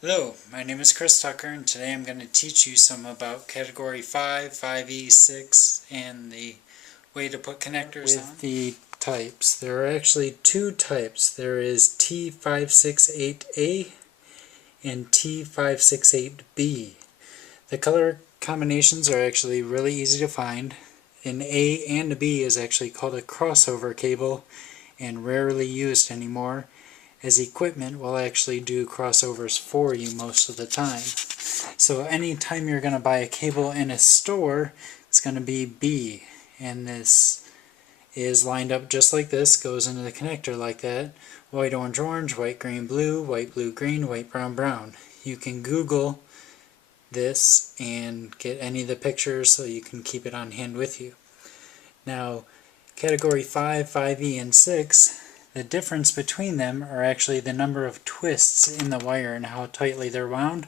Hello, my name is Chris Tucker, and today I'm going to teach you some about Category 5, 5E, 6, and the way to put connectors on. With the types, there are actually two types. There is T568A and T568B. The color combinations are actually really easy to find. An A and a B is actually called a crossover cable and rarely used anymore, as equipment will actually do crossovers for you most of the time. So anytime you're going to buy a cable in a store, it's going to be B, and this is lined up just like this, goes into the connector like that: white, orange, orange, white, green, blue, white, blue, green, white, brown, brown. You can Google this and get any of the pictures so you can keep it on hand with you. Now, Category 5, 5E, and 6, the difference between them are actually the number of twists in the wire and how tightly they're wound.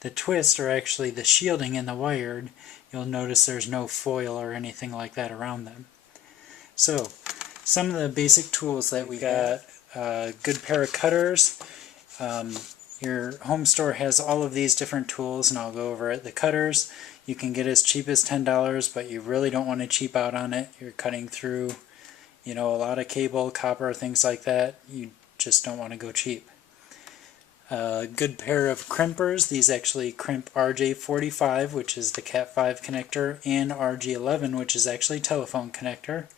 The twists are actually the shielding in the wire. You'll notice there's no foil or anything like that around them. So, some of the basic tools that we got: a good pair of cutters. Your home store has all of these different tools, and I'll go over it. The cutters, you can get as cheap as $10, but you really don't want to cheap out on it. You're cutting through, a lot of cable, copper, things like that. You just don't want to go cheap. A good pair of crimpers. These actually crimp RJ45, which is the Cat5 connector, and RG11, which is actually telephone connector.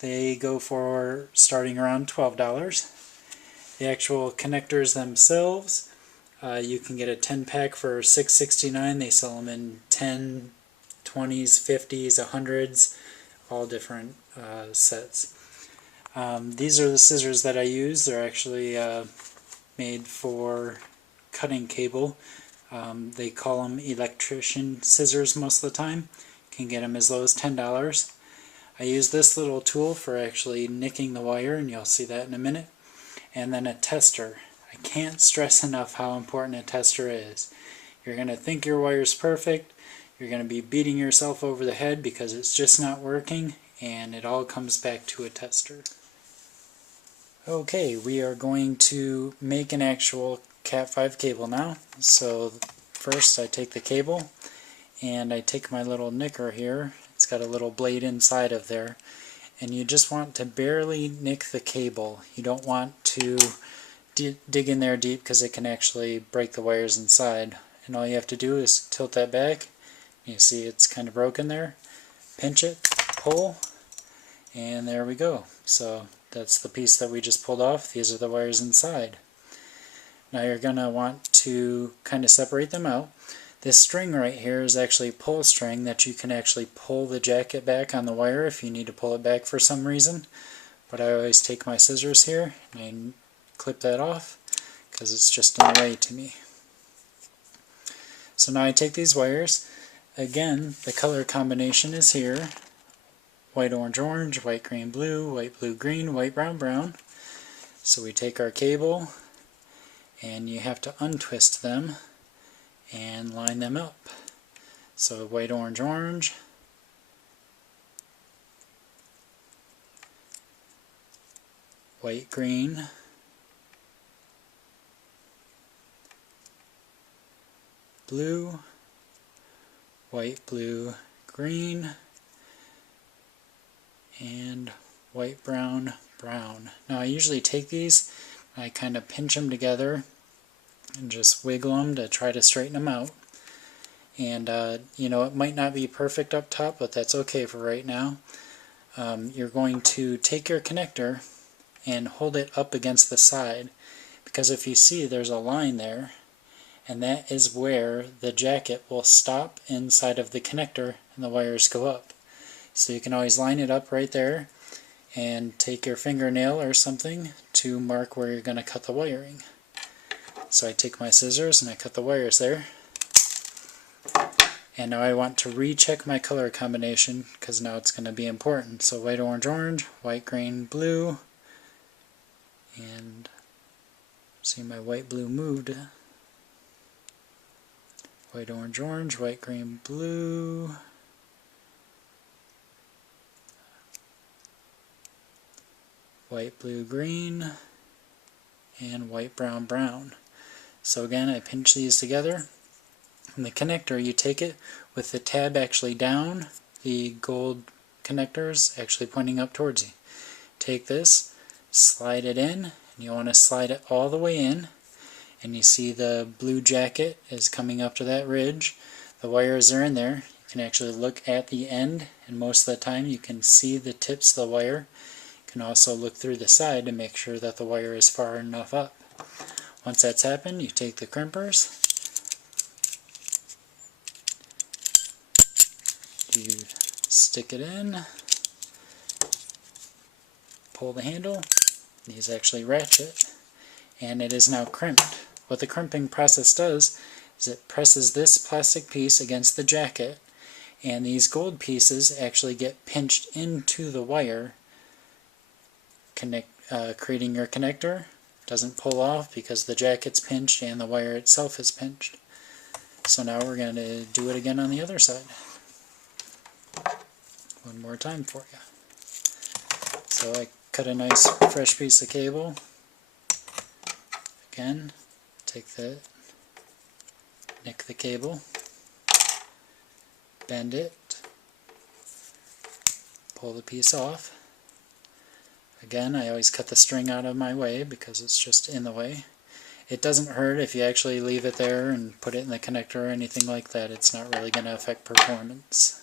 They go for starting around $12. The actual connectors themselves, you can get a 10-pack for $6.69. They sell them in 10, 20s, 50s, 100s, all different sets. These are the scissors that I use. They're actually made for cutting cable. They call them electrician scissors most of the time. You can get them as low as $10. I use this little tool for actually nicking the wire, and you'll see that in a minute. And then a tester. I can't stress enough how important a tester is. You're going to think your wire's perfect. You're going to be beating yourself over the head because it's just not working, and it all comes back to a tester. Okay, we are going to make an actual Cat5 cable now. So first I take the cable and I take my little nicker here. It's got a little blade inside of there. And you just want to barely nick the cable. You don't want to dig in there deep because it can actually break the wires inside. And all you have to do is tilt that back. You see it's kind of broken there. Pinch it, pull, and there we go. So that's the piece that we just pulled off. These are the wires inside. Now you're going to want to kind of separate them out. This string right here is actually a pull string that you can actually pull the jacket back on the wire if you need to pull it back for some reason. But I always take my scissors here and I clip that off because it's just in the way to me. So now I take these wires. Again, the color combination is here: white, orange, orange, white, green, blue, white, blue, green, white, brown, brown. So we take our cable and you have to untwist them and line them up. So white, orange, orange, white, green, blue, white, blue, green, and white, brown, brown. Now I usually take these, I kind of pinch them together and just wiggle them to try to straighten them out. And it might not be perfect up top, but that's okay for right now. You're going to take your connector and hold it up against the side, because if you see, there's a line there, and that is where the jacket will stop inside of the connector and the wires go up. So you can always line it up right there and take your fingernail or something to mark where you're going to cut the wiring. So I take my scissors and I cut the wires there. And now I want to recheck my color combination because now it's going to be important. So white, orange, orange, white, green, blue, and see my white, blue moved. White, orange, orange, white, green, blue, white, blue, green, and white, brown, brown. So again, I pinch these together. And the connector, you take it with the tab actually down, the gold connectors actually pointing up towards you. Take this, slide it in, and you want to slide it all the way in, and you see the blue jacket is coming up to that ridge. The wires are in there. You can actually look at the end, and most of the time you can see the tips of the wire. You can also look through the side to make sure that the wire is far enough up. Once that's happened, you take the crimpers, you stick it in, pull the handle, these actually ratchet, and it is now crimped. What the crimping process does is it presses this plastic piece against the jacket, and these gold pieces actually get pinched into the wire, creating your connector. Doesn't pull off because the jacket's pinched and the wire itself is pinched. So now we're going to do it again on the other side. One more time for you. So I cut a nice fresh piece of cable. Again, nick the cable, bend it, pull the piece off. Again, I always cut the string out of my way because it's just in the way. It doesn't hurt if you actually leave it there and put it in the connector or anything like that. It's not really going to affect performance.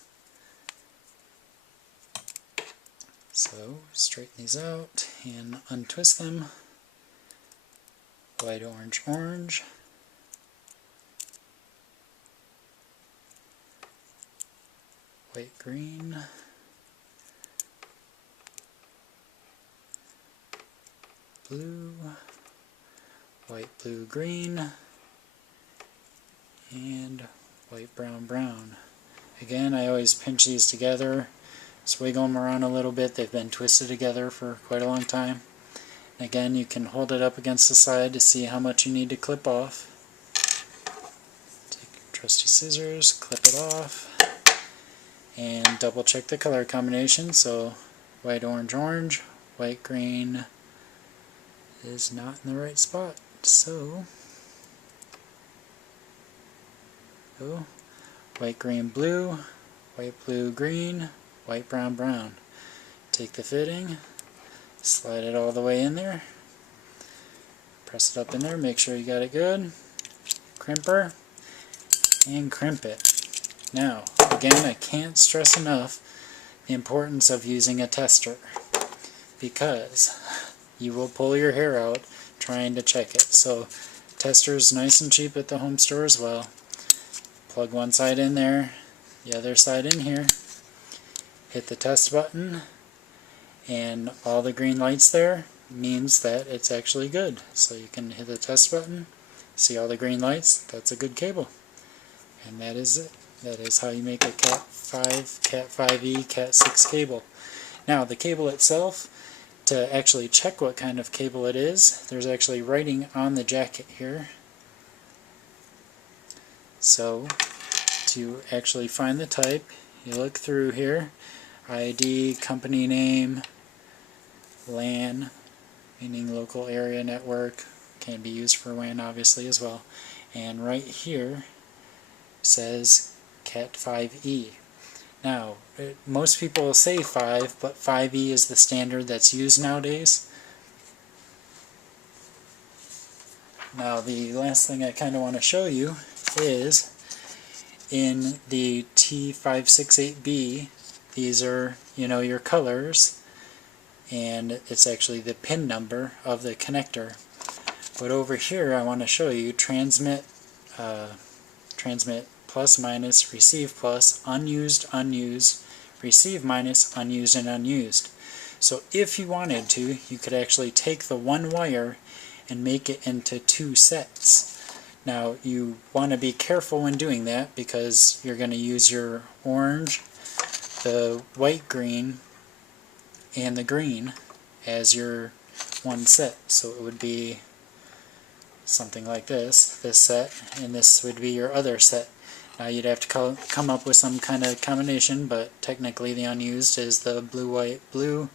So, straighten these out and untwist them. White, orange, orange. White, green. Blue. White, blue, green. And white, brown, brown. Again, I always pinch these together. Just wiggle them around a little bit. They've been twisted together for quite a long time. And again, you can hold it up against the side to see how much you need to clip off. Take your trusty scissors, clip it off, and double check the color combination. So white, orange, orange, white, green is not in the right spot. So white, green, blue, white, blue, green, white, brown, brown. Take the fitting, slide it all the way in there, press it up in there, make sure you got it good, crimper, and crimp it. Now, again, I can't stress enough the importance of using a tester, because you will pull your hair out trying to check it. So, tester is nice and cheap at the home store as well. Plug one side in there, the other side in here, hit the test button, and all the green lights there means that it's actually good. So you can hit the test button, see all the green lights, that's a good cable. And that is it. That is how you make a Cat5, Cat5e, Cat6 cable. Now the cable itself, to actually check what kind of cable it is, there's actually writing on the jacket here. So to actually find the type, you look through here, ID, company name, LAN, meaning local area network, can be used for WAN obviously as well, and right here says Cat5e. Now, most people will say 5, but 5e is the standard that's used nowadays. Now, the last thing I kind of want to show you is in the T568B, these are, your colors, and it's actually the pin number of the connector. But over here I want to show you transmit plus minus, receive plus, unused, unused, receive minus, unused, and unused. So if you wanted to, you could actually take the one wire and make it into 2 sets. Now you want to be careful when doing that because you're going to use your orange, the white, green, and the green as your one set. So it would be something like this set, and this would be your other set. Now you'd have to come up with some kind of combination, but technically the unused is the blue, white, blue,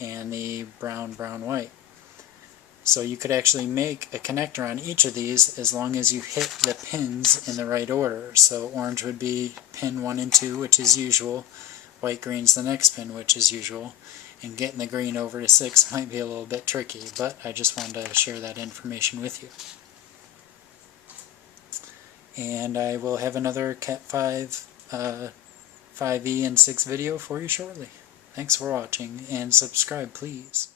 and the brown, brown, white. So you could actually make a connector on each of these as long as you hit the pins in the right order. So orange would be pin 1 and 2, which is usual. White green's the next pin, which is usual. And getting the green over to 6 might be a little bit tricky, but I just wanted to share that information with you. And I will have another Cat5, 5e and 6 video for you shortly. Thanks for watching, and subscribe please.